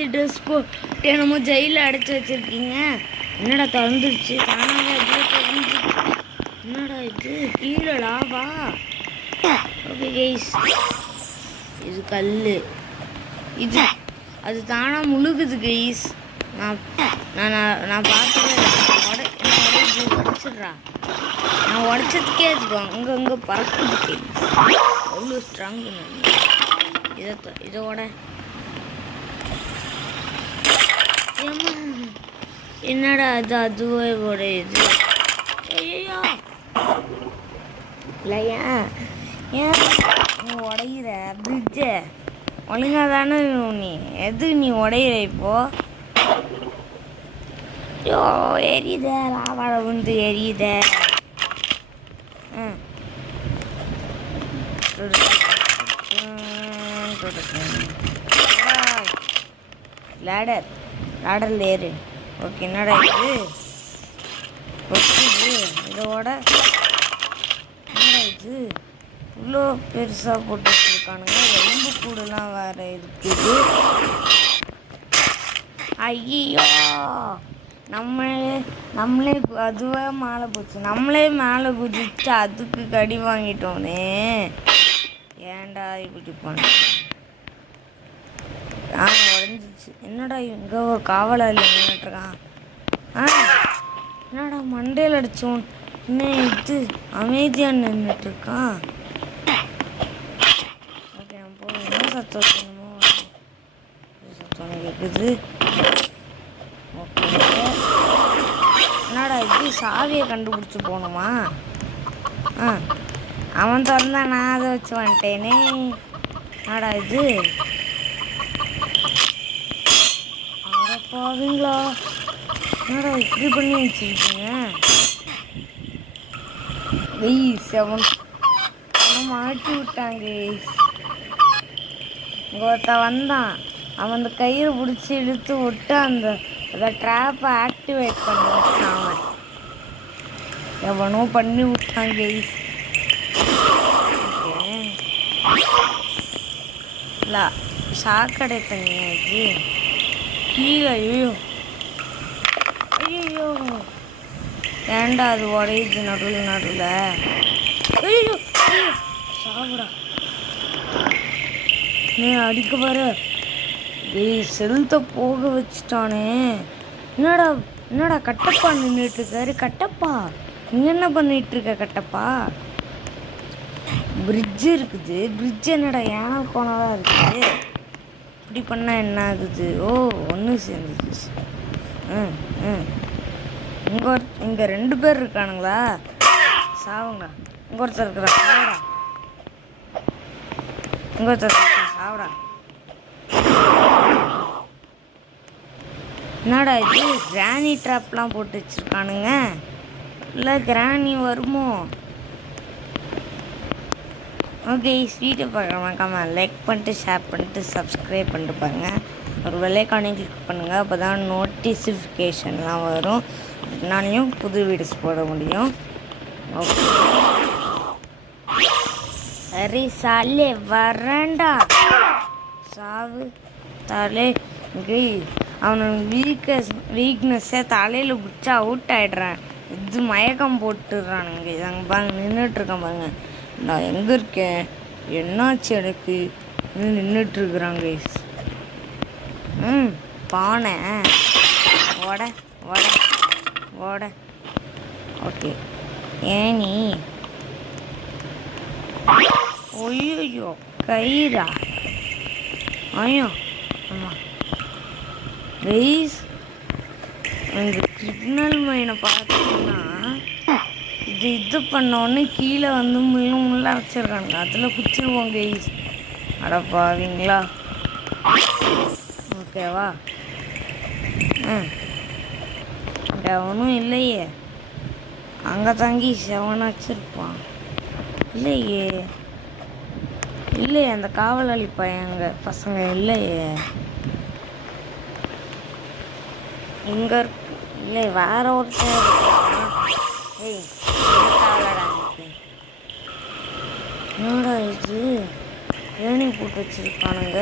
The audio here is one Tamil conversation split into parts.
ஃபேன்சி ட்ரெஸ் போட்டு என்னமோ ஜெயிலில் அடைச்சி வச்சுருக்கீங்க. என்னடா திறந்துருச்சு தானாக அப்படியே திறந்து. என்னடா இது கீழடா வா. ஓகே கைஸ், இது கல், இது அது தானாக முழுகுது கைஸ். நான் பார்த்தது உடச்சிட்றா. நான் உடச்சதுக்கே அது அங்கே பறக்குது கைஸ். அவ்வளோ ஸ்ட்ராங்கு. இதோட என்னடா அது அதுவே உடையுது. ஐயோ இல்லையா, ஏன் நீ உடையிற பிரிட்ஜை? ஒழுங்கா தானே நீ எது நீ உடையிற இப்போ? ஐயோ எரியுத, லாவாழ வந்து எரியுத. லேடர்ல ஏறு. ஓகே, என்னடா இது கொத்துது. இதோட என்னடா இது இவ்வளோ பெருசாக போட்டு வச்சுருக்கானுங்க. எலும்பு கூடலாம் வேறு இருக்குது. ஐயோ நம்மளே அதுவே மேலே போச்சு. நம்மளே மேலே குதிச்சு அதுக்கு கடி வாங்கிட்டோனே. ஏன்டா இப்படி பண்ண? உடஞ்சிச்சு. என்னடா இங்கே ஒரு காவலாளி நின்றுட்டுருக்கான். என்னடா மண்டையில் அடிச்சோன் இன்னும் இது அமைதியாக நின்றுட்டுருக்கான். ஓகே, நம்ம போய் என்ன சத்தம் வைக்கணுமோ சத்தம் கேட்குது. ஓகே, என்னடா இது சாவியை கண்டுபிடிச்சி போகணுமா? அவன் திறந்தா நான் அதை வச்சு வந்துட்டேனே. என்னடா இது பாவீங்களா? என்னடா இப்படி பண்ணி வச்சுருக்கீங்க? அவன் மாட்டி விட்டாங்க. இங்கே ஒருத்தன் வந்தான். அவன் அந்த கயிறு பிடிச்சி இழுத்து விட்டு அந்த ட்ராப்பை ஆக்டிவேட் பண்ணி விட்டான். அவன் எவனோ பண்ணி விட்டாங்க. இல்லை சாக்கடை தண்ணியா இது கீழே? ஐயோ ஏண்டா அது உடையுது நடுவில். ஐயோ சாவுடா, நீ அடிக்க பாரு. செலுத்த போக வச்சுட்டானே. என்னடா கட்டப்பா நின்றுட்டு இருக்காரு. கட்டப்பா நீ என்ன பண்ணிட்டு இருக்க? கட்டப்பா பிரிட்ஜு இருக்குது. பிரிட்ஜ் என்னடா ஏன்னா போனதாக இருக்குது. இப்படி பண்ணால் என்ன ஆகுது? ஓ ஒன்று சேர்ந்துச்சு. இங்கே 2 பேர் இருக்கானுங்களா? சாவுங்களா. இங்கே ஒருத்தர் இருக்கிறா. சாவுடா. இங்கே ஒருத்தர் சாவுடா. என்னடா இது கிராணி ட்ராப்லாம் போட்டு வச்சுருக்கானுங்க. இல்லை கிராணி வருமோ? ஓகே, வீடியோ பார்க்காம லைக் பண்ணிட்டு ஷேர் பண்ணிட்டு சப்ஸ்கிரைப் பண்ணிட்டு பாருங்க. ஒரு வெள்ளைக்கானே கிளிக் பண்ணுங்கள். அப்போ தான் நோட்டிஃபிகேஷன்லாம் வரும். நாளையும் புது வீடியோஸ் போட முடியும். ஓகே, சரி சாலே வரேன்டா. சாவு தலை அவனுக்கு வீக்னஸ்ஸே தலையில் பிடிச்சா அவுட் ஆகிடுறான். இது மயக்கம் போட்டுடுறானுங்க. இது அங்கே பாருங்க நின்றுட்டுருக்கேன் பாருங்க. நான் எங்கே இருக்கேன், என்னாச்சு எனக்கு நின்றுட்டுருக்குறாங்க. பானை ஓட ஓட ஓட. ஓகே, ஏனி ஐயோ கயிறா? ஐயோ ஆமாம் கைஸ், இந்த கிரிமினல் மைனை பார்த்தீங்கன்னா இது பண்ணோன்னு கீழே வந்து முள்ள வச்சிருக்காங்க. அதில் குச்சிருவோம் கைஸ். அடப்பாவீங்களா? ஓகேவா? அவனும் இல்லையே. அங்கே தங்கி செவன் வச்சிருப்பான். இல்லையே அந்த காவலாளி பையங்க பசங்க இல்லையே. இங்கே இல்லை வேற ஒருத்தர் என்னடா இது ஏணி போட்டு வச்சிருக்கானுங்க.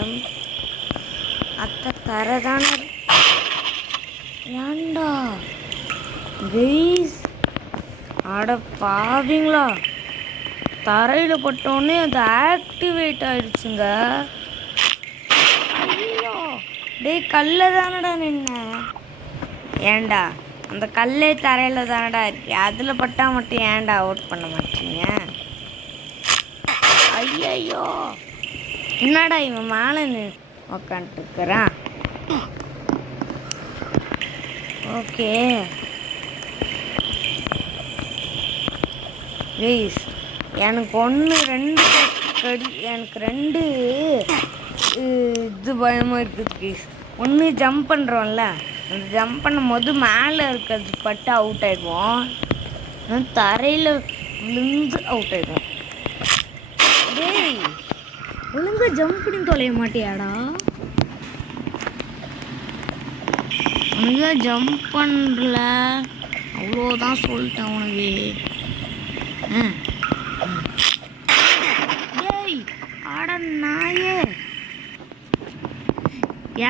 ஜம்ப். அத்தை தரதானே ஏண்டா கைஸ், அட பாவீங்களா, தரையில் பட்டோடனே அது ஆக்டிவேட் ஆயிடுச்சுங்க. ஐயோ டேய், கல்ல தானடா நின்ன. ஏண்டா அந்த கல்லே தரையில் தானடா இருக்கு, அதில் பட்டா மட்டும் ஏன்டா அவுட் பண்ண மாட்டீங்க? ஐயோ என்னடா இவன் மேலே உக்காந்துருக்குறான். ஓகே ப்ளீஸ், எனக்கு ஒன்று ரெண்டு எனக்கு ரெண்டு இது பயமாக இருக்குது ப்ளீஸ். ஒன்று ஜம்ப் பண்ணுறோம்ல, அந்த ஜம்ப் பண்ணும் போது மேலே இருக்கிறது பட்டு அவுட் ஆகிடுவோம், தரையில் விழுந்து அவுட் ஆகிடுவோம். டேய் ஒழுங்கா ஜம்ப் பண்ணி தொலைய மாட்டியாடா? உனக்கு ஜம்ப் பண்ணல அவ்வளோதான் சொல்லிட்டேன் உனக்கு. டேய் ஆட நாயே,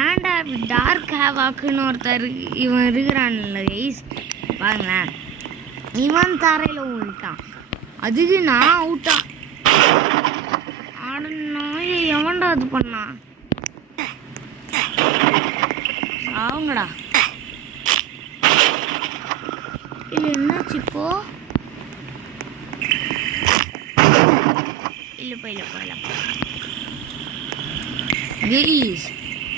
ஏன்டா இப்படி டார்க் ஹேவாக்குன்னு ஒருத்தர் இவன் இருக்கிறான்ல கைஸ், பாருங்களேன், இவன் தரையில் விட்டான், அதுக்கு நான் அவுட்டான். ஆட நாயே, எவன்டா அது பண்ணான்? சாவுங்கடா. இல்லை என்னாச்சு இப்போ? இல்லைப்பா கைஸ்,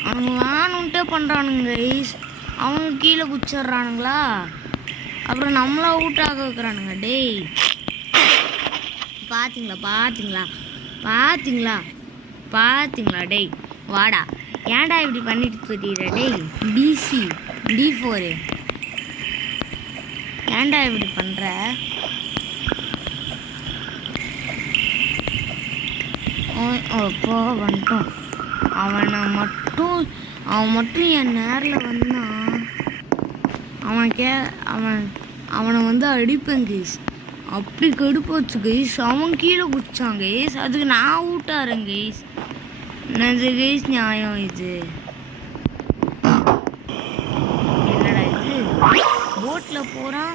அவங்க வேணுன்ட்டே பண்ணுறானுங்க கைஸ். அவங்க கீழே குச்சிட்றானுங்களா, அப்புறம் நம்மளை அவுட் ஆக வைக்கிறானுங்க. டேய் பார்த்தீங்களா டேய், வாடா, ஏன்டா இப்படி பண்ணிட்டு சொல்லிடுற? டேய் D4 ஏன்டா இப்படி பண்ணுற? அப்போ வந்துட்டோம். அவன் மட்டும் என் நேரில் வந்தான், அவனை வந்து அடிப்பேன் கைஸ். அப்படி கடுப்பாச்சு கைஸ், அவன் கீழே குச்சான் கைஸ், அதுக்கு நான் அவுட்டாரேன் கைஸ். என்னது கைஸ் நியாயம் இது? என்னடா இது, போட்டில் போகிறான்,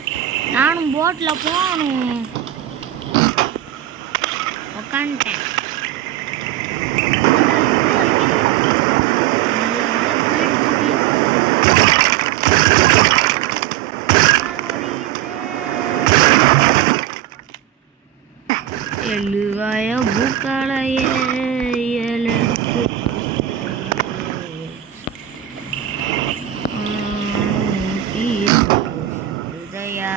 நானும் போட்டில் போகணும், உக்காந்துட்டேன். எழுவாய பூக்காளைய இதயா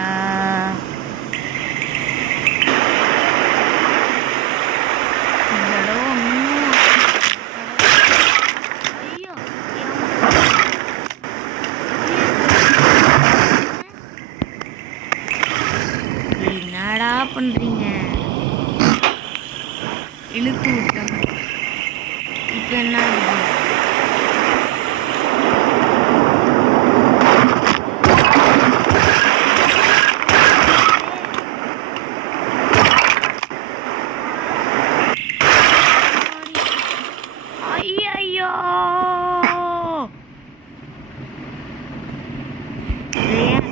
என்னடா பண்றீங்க? இழுத்து விட்டோம். இப்போ என்ன ஐயோ,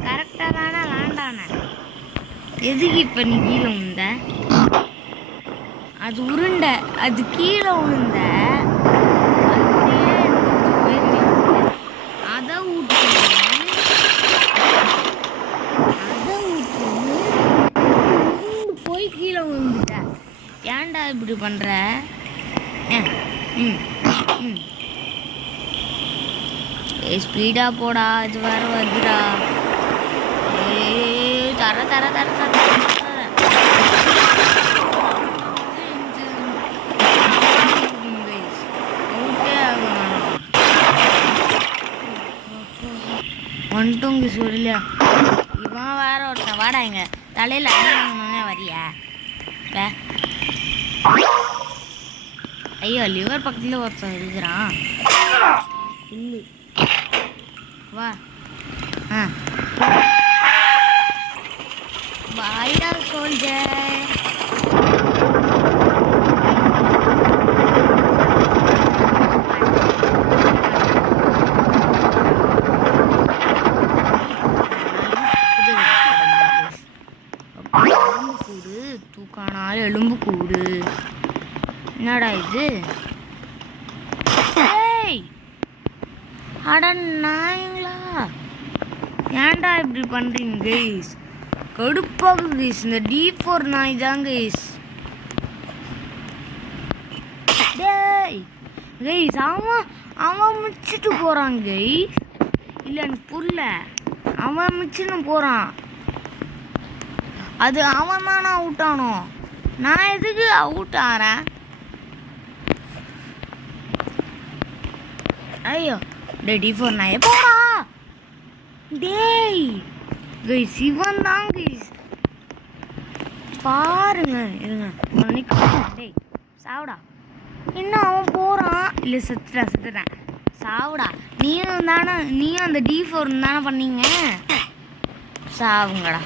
கரெக்டாக தானே லேண்டான, எதுக்கு இப்போ நீ கீழே உந்த? அது உருண்டை, அது கீழே விழுந்த, அதை ஊட்டு போய் கீழே விழுந்துட்ட. ஏன்டா இப்படி பண்ற? ஸ்பீடா போடா, இது வேற வருதுடா. தர தர தர தர வந்துட்டோங்க சொல்லல. இவன் வேற ஒருத்தன், வாடா எங்க தலையில் அடி வாங்கணுன்னே வரியா? ஐயோ, லிவர் பக்கத்தில் ஒருத்தன் இருக்கிறான். இல்லை வா, வாய்டா சோல்ஜர். எலும்பு கூடு. என்னடா இது? அட நாயங்களா, ஏன்டா இப்படி பண்றீங்க கைஸ்? கடுப்பாகுது கைஸ். இந்த D4 நாய் தான் கைஸ். டேய் கைஸ், அவன் மிச்சிட்டு போறான் கைஸ். இல்லை எனக்கு புரியல. அவன் மிச்சின்னு போறான். அது அவன் தானே அவுட் ஆனோ? நான் எதுக்கு அவுட் ஆறேன்? ஐயோ டேய் D4 நாயே போடா. டேய் கைஸ், இவன் தான் கைஸ். பாருங்க இருங்க. டேய் சாவுடா. இன்னும் அவன் போறான். இல்லை செத்துட்டேன். சாவுடா. நீயும் அந்த D4 தானே பண்ணீங்க. சாவுங்கடா.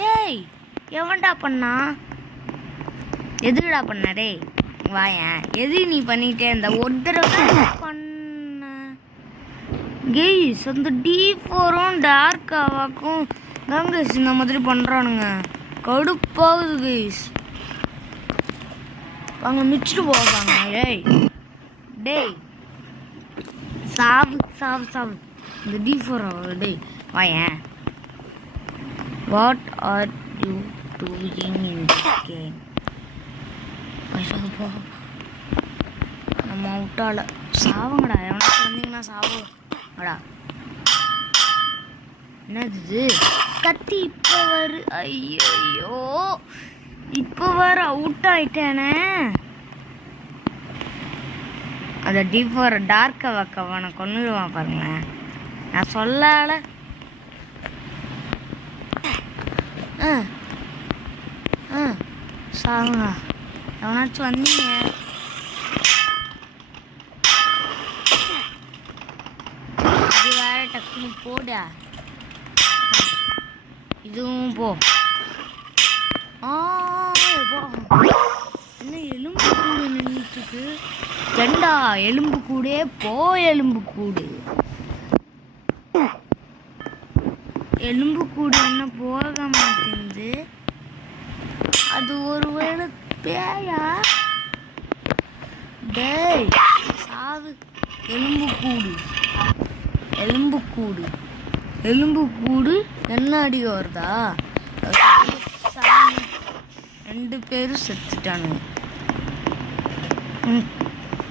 டேய் எவன்டா பண்ணா? எதுக்குடா பண்ண? டேய் வாயேன். எது நீ பண்ணிட்டே இருந்த? ஒரு தடவை பண்ண கைஸ். அந்த D4ம் டார்க் ஆவாக்கும் தான் கைஸ் இந்த மாதிரி பண்ணுறானுங்க. கடுப்பாகுது கைஸ். அவங்க மிச்சிட்டு போவாங்க. டேய் சாவு. இந்த D4 டேய் வாயேன். What are you doing in this game? நம்ம விட்டால சாவுங்கடா. எவனாச்சும் வந்தீங்கன்னா சாவுங்கடா. என்னது கத்தி? இப்போ வரு. ஐயோ இப்போ வர அவுட் ஆயிட்டேனே. அந்த D4 டார்க்க வைக்கவனை கொன்னுடுவான் பாருங்களேன். நான் சொல்லல. சாவுங்க. எவனாச்சும் வந்தீங்க. இது வேற டக்குன்னு போடா. இதுவும் போ. என்ன எலும்பு கூடு நின்றுட்டு? ஜெண்டா எலும்பு கூடே போ. எலும்பு கூடு என்ன போக மாட்டேங்குது. அது ஒருவேளை பேயா? டேய் சாவு. எலும்பு கூடு என்ன அடி வருதா? ரெண்டு பேரும் செத்துட்டானுங்க.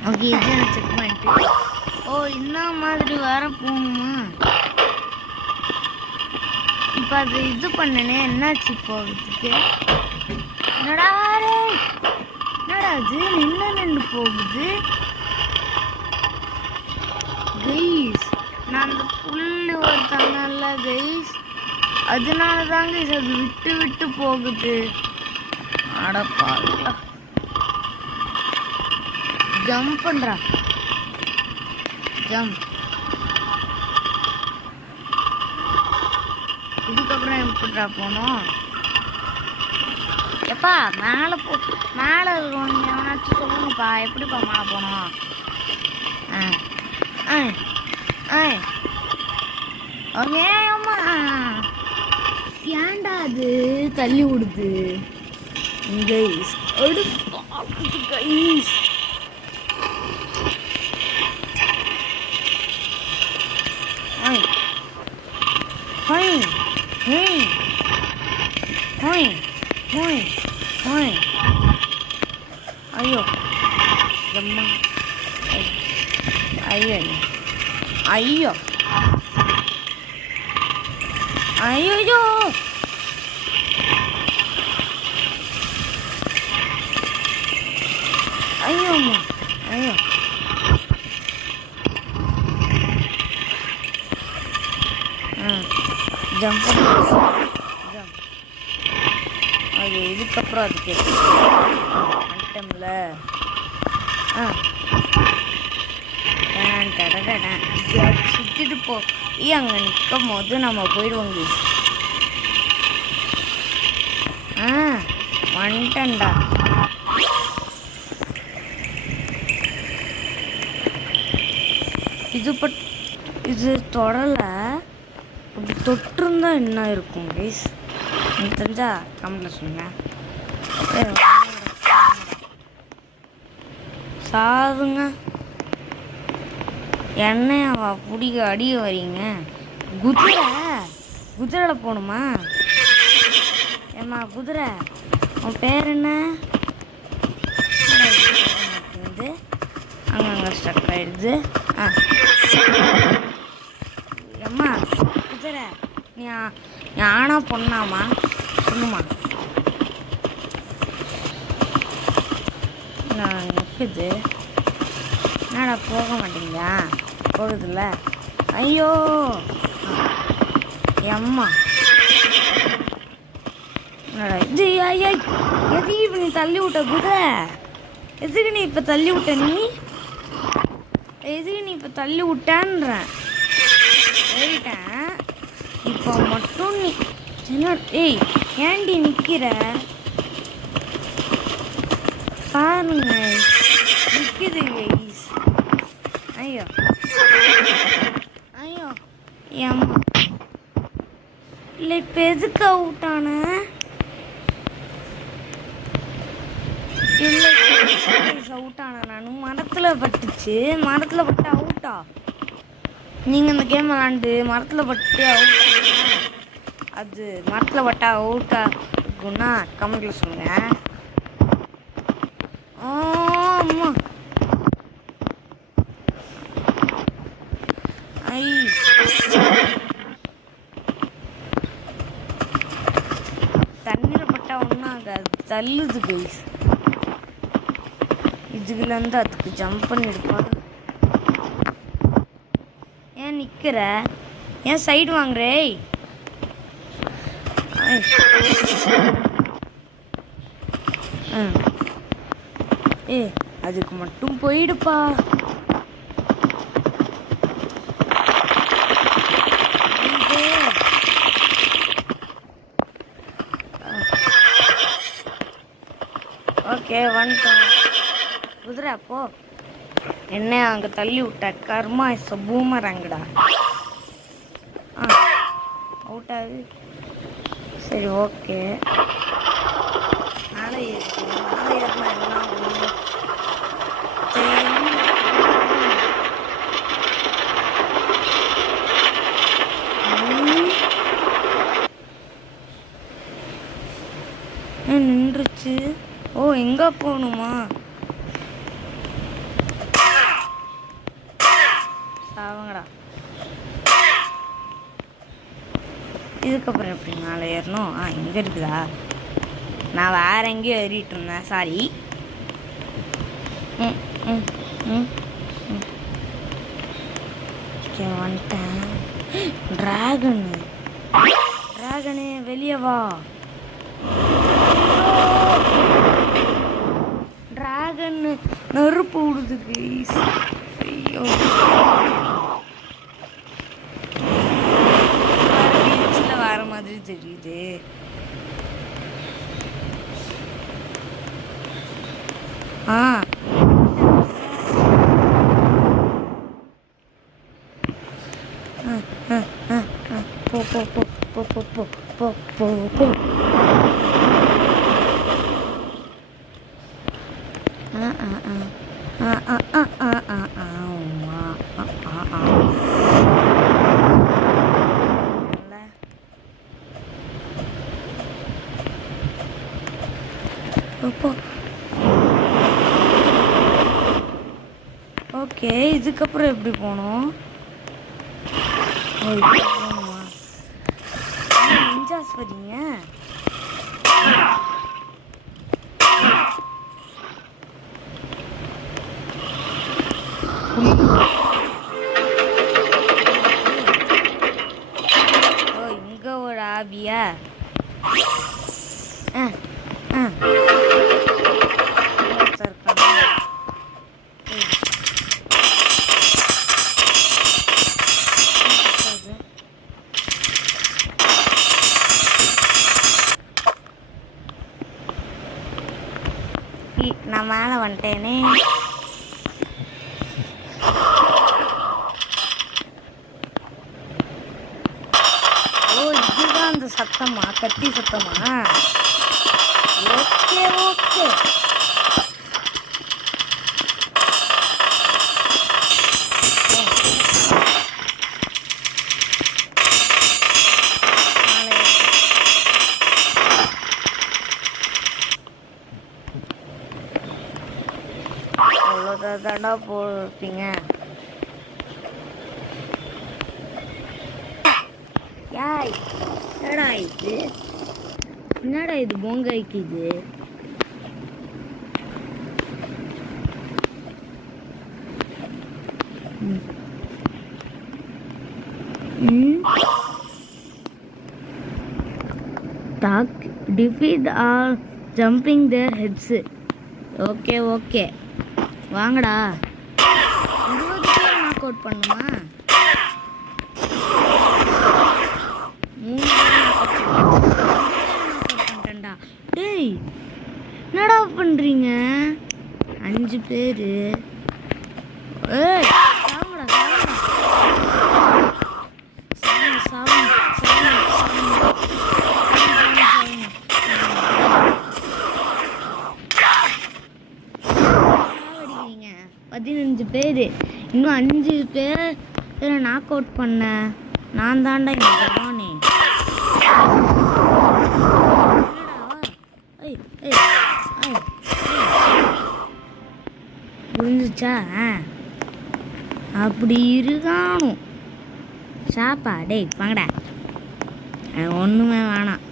ஓகே, இது செக் பண்ணிட்டு இந்த மாதிரி வேற போகணுமா? இப்போ அது இது பண்ணனே என்னாச்சு போகிறதுக்கு? என்னடா அது நின்று போகுது கைஸ். நான் அந்த புல்லு ஒருத்தங்கல்ல கைஸ், அதனால தான் கைஸ் அது விட்டு போகுது. அடப்பா ஜம்ப் பண்றா. இதுக்கப்புறம் எப்படிடா போனோம்? எப்பா மேலே இருக்கணும். எவனாச்சும் சொல்லுங்கப்பா, எப்படிப்பா மேலே போனோம்? அம்மா ஏன்டா அது தள்ளி விடுது கைஸ்? கைஸ் ஐயோ அம்மா ஐயோ ஐயோ ஐயோ ஐயோ அம்மா ஐயோ ஜம்ப் அது இதுக்கப்புறம் அது கேட்டுல சுத்திட்டு போ. அங்க நிற்கும் போது நம்ம போயிடுவோம் கைஸ். வந்துட்டேன்டா. இது தொடலை. அப்படி தொட்டிருந்தா என்ன இருக்கும் கைஸ்? எனக்கு தெரிஞ்சா கமெண்ட்ல சொல்லுங்க. சாதுங்க என்னையாவா பிடிக்க அடிய வரீங்க? குதிரையில் போகணுமா? ஏம்மா குதிரை, உன் பேர் என்ன? மாட்டேங்குது, அங்கங்கே ஸ்டக் ஆகிடுது. ஏம்மா குதிரை, நீ ஆனா பொண்ணாமா சொல்லுமா? நான் நிற்குது, என்னடா போக மாட்டீங்களா? போகுதுல்ல. ஐயோ அம்மா, இது ஐயா எதுக்கு இப்போ நீ தள்ளி விட்ட குதிரை? எதுக்கு நீ இப்போ தள்ளி விட்ட? எதுக்கு நீ இப்போ தள்ளி விட்டான்ற ஏறிட்டேன். இப்போ மட்டும் நீ சின்ன ஏண்டி நிற்கிற பாருங்க, நிற்குது கைஸ். ஐயோ ஐயோ ஏம்மா இல்லை, இப்போ எதுக்கு அவுட்டான? இல்லை அவுட்டான, நான் மரத்தில் பட்டுச்சு. மரத்தில் பட்டு அவுட்டா? நீங்கள் இந்த கேம் விளாண்டு மரத்தில் பட்டு அவுட், அது மரத்தில் பட்டா அவுட்டா இருக்குன்னா கமெண்ட்டில் சொல்லுங்கள். அம்மா தண்ணீர் பட்டா ஒன்றும் ஆகாது, தள்ளுது கைஸ். இதுக்குலேருந்து அதுக்கு ஜம்ப் பண்ணிருப்பாரு. ஏன் நிற்கிற? ஏன் சைடு வாங்குறே? அதுக்கு மட்டும் போயிடுப்பா. ஓகே வந்துட்டோம். குதிரை அப்போ என்ன அங்கே தள்ளி விட்ட கர்மா இஸ் பூமராங்கடா. அவுட் ஆகுது. சரி ஓகே, மேலே ஏறினா என்ன ஆகும்? நின்றுச்சு. ஓ எங்க போகணுமா? சாவங்கடா. இதுக்கப்புறம் எப்படி மேலே ஏறணும்? இங்கே இருக்குதா? நான் வேற எங்கேயும் ஏறிட்டு இருந்தேன், சாரி. வந்துட்டேன். டிராகனு வெளியே வா. டிராகன் நெருப்பு விடுது கைஸ். ஐயோ பீச்சில் வர மாதிரி தெரியுது. போ போ போ போ போ போ போ போ போ. ஓகே, இதுக்கப்புறம் எப்படி போகணும்? போகணுமா? நிஞ்சாஸ் வரீங்க? இங்க ஒரு ஆபியா? நான் மேலே வந்துட்டேனே. ஓ இதுதான் அந்த சத்தமா? கத்தி சத்தமா? Okay okay. அவ்வளோதான்டா போடுப்பீங்க. யாய் என்னடா இது? என்னடா இது பொங்காய்க்கு இது? Dog defeat are jumping their heads. Okay okay வாங்கடா. 20 பேர் நாக் அவுட் பண்ணுமா? 3 பேர் நாக் அவுட் பண்ணிட்டேன்டா. டேய் என்னடா பண்ணுறீங்க? 5 பேர். ஏய் சாவுங்கடா சாவுங்கடா. சாவுங்க 15 பேர். இன்னும் 5 பேரை நாக் அவுட் பண்ண நான் தாண்டா இந்த ஜவானே. புரிஞ்சிச்சா? அப்படி இருக்கானும் சாப்பா. டேய் வாங்கடா. ஒன்றுமே வேணாம்.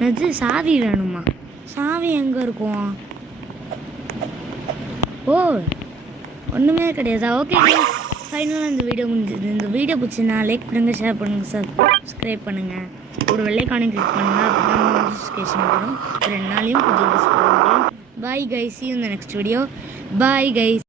நினச்சி சாவி வேணுமா? சாவி எங்கே இருக்கும்? ஓ ஒன்றுமே கிடையாதா? ஓகே ஃபைனலாக இந்த வீடியோ முடிஞ்சது. இந்த வீடியோ பிடிச்சிருந்தா லைக் பண்ணுங்கள், ஷேர் பண்ணுங்கள், சப்ஸ்கிரைப் பண்ணுங்கள். ஒரு வெள்ளைக்கானையும் கிளிக் பண்ணுங்கள். அப்போ தான் நோட்டிஃபிகேஷன் வரும். 2 நாளையும் புது வீடியோஸ் போட முடியும். Bye guys, see you in the next video. Bye guys.